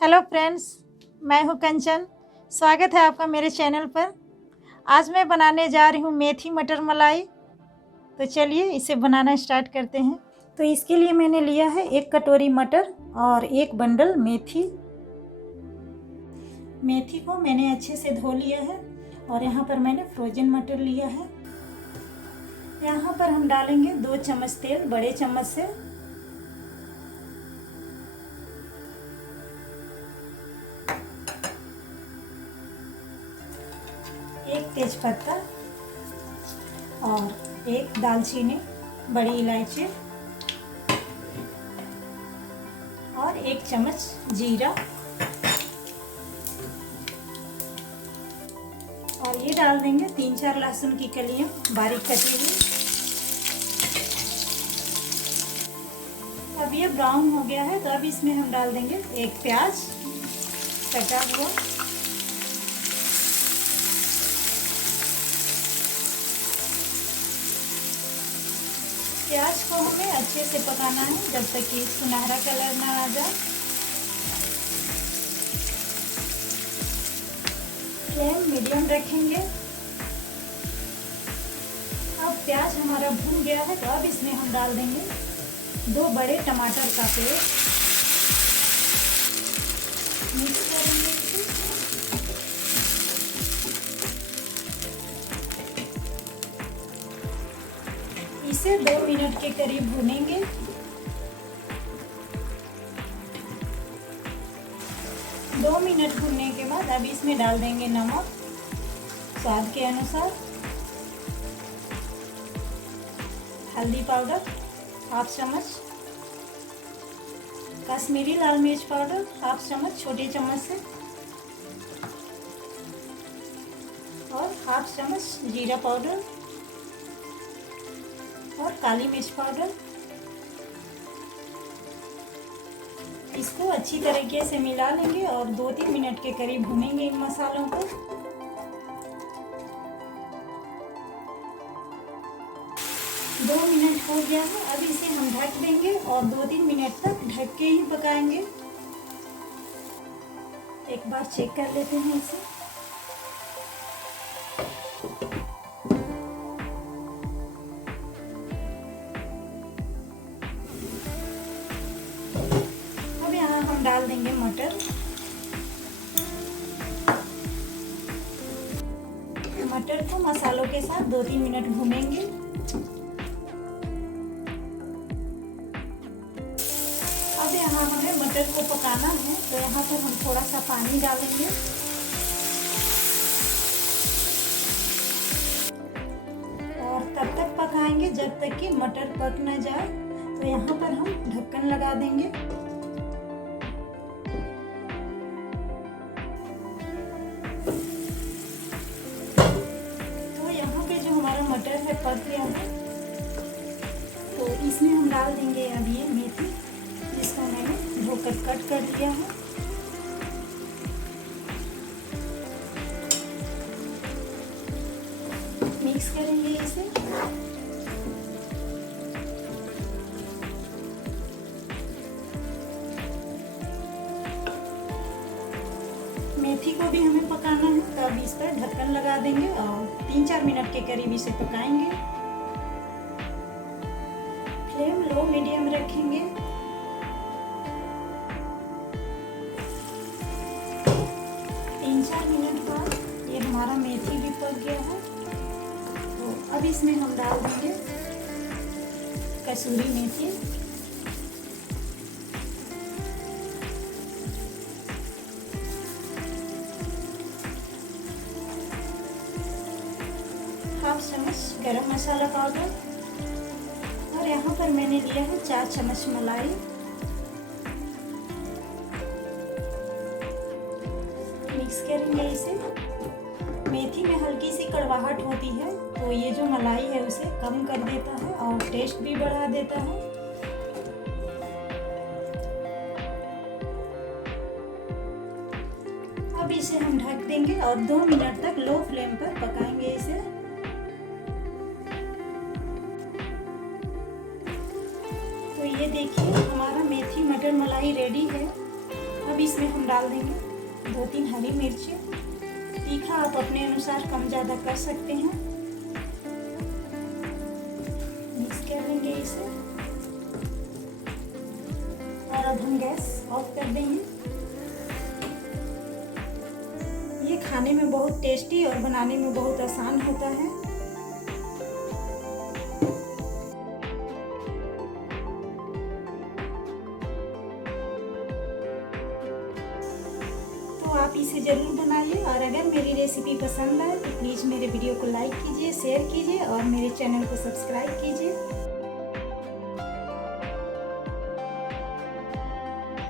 Hello friends, मैं हूं कंचन। स्वागत है आपका मेरे चैनल पर। आज मैं बनाने जा रही हूं मेथी मटर मलाई। तो चलिए इसे बनाना स्टार्ट करते हैं। तो इसके लिए मैंने लिया है 1 कटोरी मटर और 1 बंडल मेथी। मेथी को मैंने अच्छे से धो लिया है और यहाँ पर मैंने फ्रोजन मटर लिया है। यहाँ पर हम डालेंगे 2 चम्मच तेल बड़े चम्मच से। एक तेजपत्ता और 1 दालचीनी, बड़ी इलायची और 1 चम्मच जीरा। और ये डाल देंगे 3-4 लहसुन की कलियां बारीक कटी हुई। अब ये ब्राउन हो गया है तो अब इसमें हम डाल देंगे 1 प्याज कटा हुआ। प्याज को हमें अच्छे से पकाना है जब तक कि सुनहरा कलर ना आ जाए। फ्लेम मीडियम रखेंगे। अब प्याज हमारा भून गया है तो अब इसमें हम डाल देंगे 2 बड़े टमाटर का पेस्ट। मिक्स करेंगे इसे 2 मिनट के करीब भूनेंगे। दो मिनट भूनने के बाद अब इसमें डाल देंगे नमक स्वाद के अनुसार, हल्दी पाउडर 1/2 चम्मच, कश्मीरी लाल मिर्च पाउडर 1/2 चम्मच छोटे चम्मच से, और 1/2 चम्मच जीरा पाउडर और काली मिर्च पाउडर। इसको अच्छी तरीके से मिला लेंगे और 2-3 मिनट के करीब भूनेंगे इन मसालों को। दो मिनट हो गया है, अब इसे हम ढक देंगे और 2-3 मिनट तक ढक के ही पकाएंगे। एक बार चेक कर लेते हैं इसे। डाल देंगे मटर। मटर को मसालों के साथ 2-3 मिनट भूनेंगे। अब यहाँ हमें मटर को पकाना है तो यहाँ पर हम थोड़ा सा पानी डालेंगे और तब तक पकाएंगे जब तक कि मटर पक न जाए। तो यहाँ पर हम ढक्कन लगा देंगे। मटर है पक गया है तो इसमें हम डाल देंगे अब ये मेथी जिसको मैंने धोकर कट कर लिया है। मिक्स करेंगे इसे। मेथी को भी हमें पकाना है तो अब इस पर ढक्कन लगा देंगे और 3-4 मिनट के करीब इसे पकाएंगे। फ्लेम लो मीडियम रखेंगे। 3-4 मिनट बाद ये हमारा मेथी भी पक गया है तो अब इसमें हम डाल देंगे कसूरी मेथी। हाफ चम्मच गरम मसाला पाउडर और यहाँ पर मैंने लिया है 4 चम्मच मलाई। मिक्स करेंगे इसे। मेथी में हल्की सी कड़वाहट होती है तो ये जो मलाई है उसे कम कर देता है और टेस्ट भी बढ़ा देता है। अब इसे हम ढक देंगे और 2 मिनट तक लो फ्लेम पर पकाएंगे इसे। तो ये देखिए हमारा मेथी मटर मलाई रेडी है। अब इसमें हम डाल देंगे 2-3 हरी मिर्ची। तीखा आप अपने अनुसार कम ज़्यादा कर सकते हैं। मिक्स कर लेंगे इसे और अब हम गैस ऑफ कर देंगे। ये खाने में बहुत टेस्टी और बनाने में बहुत आसान होता है। तो आप इसे ज़रूर बनाइए और अगर मेरी रेसिपी पसंद आए तो प्लीज़ मेरे वीडियो को लाइक कीजिए, शेयर कीजिए और मेरे चैनल को सब्सक्राइब कीजिए।